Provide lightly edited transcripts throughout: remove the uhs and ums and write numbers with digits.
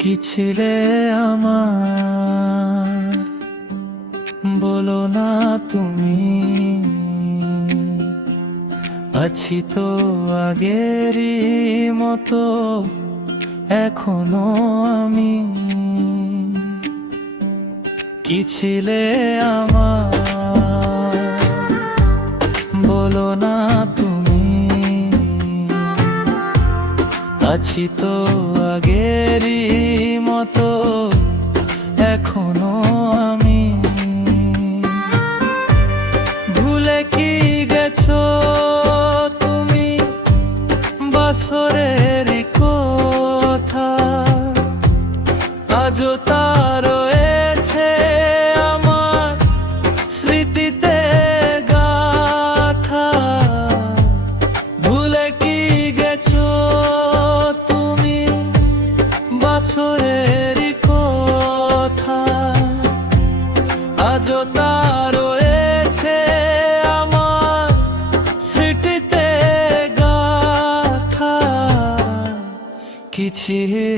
কি ছিলে আমার, বলো না তুমি। আছি তো আগেরই মতো এখনো আমি। কি ছিলে আমার, বলো না তুমি। আছি তো আগেরই মতো এখনো আমি। ভুলে কি গেছো তুমি বাসরের কথা, আজও তা রয়েছে আমার স্মৃতিতে গাথা। ভুলে কি গেছো তুমি বাসরের কথা, আজও তা রয়েছে আমার স্মৃতিতে গাথা। কি ছিলে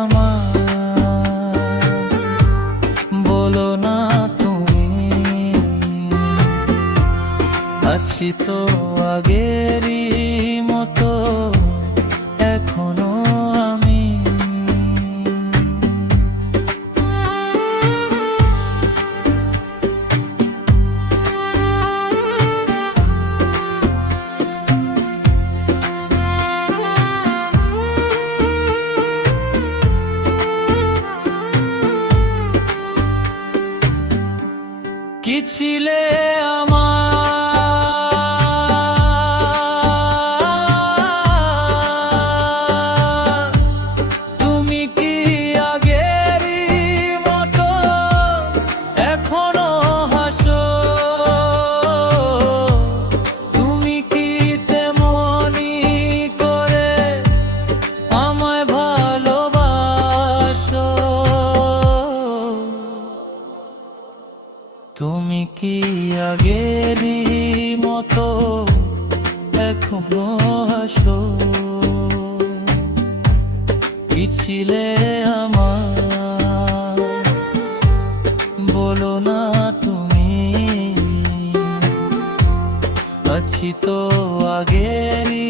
আমার, বলো না তুমি। আছি তো আগেরই মতো এখনো আমি। কি ছিলে আমার, তুমি কি আগেরই মতো এখনো হাসো। তুমি কি তেমনি করে আমায় ভালোবাসো। তুমি কি আগেরই মতো এখনো হাসো। কি ছিলে আমার, বলো না তুমি। আছি তো আগেরই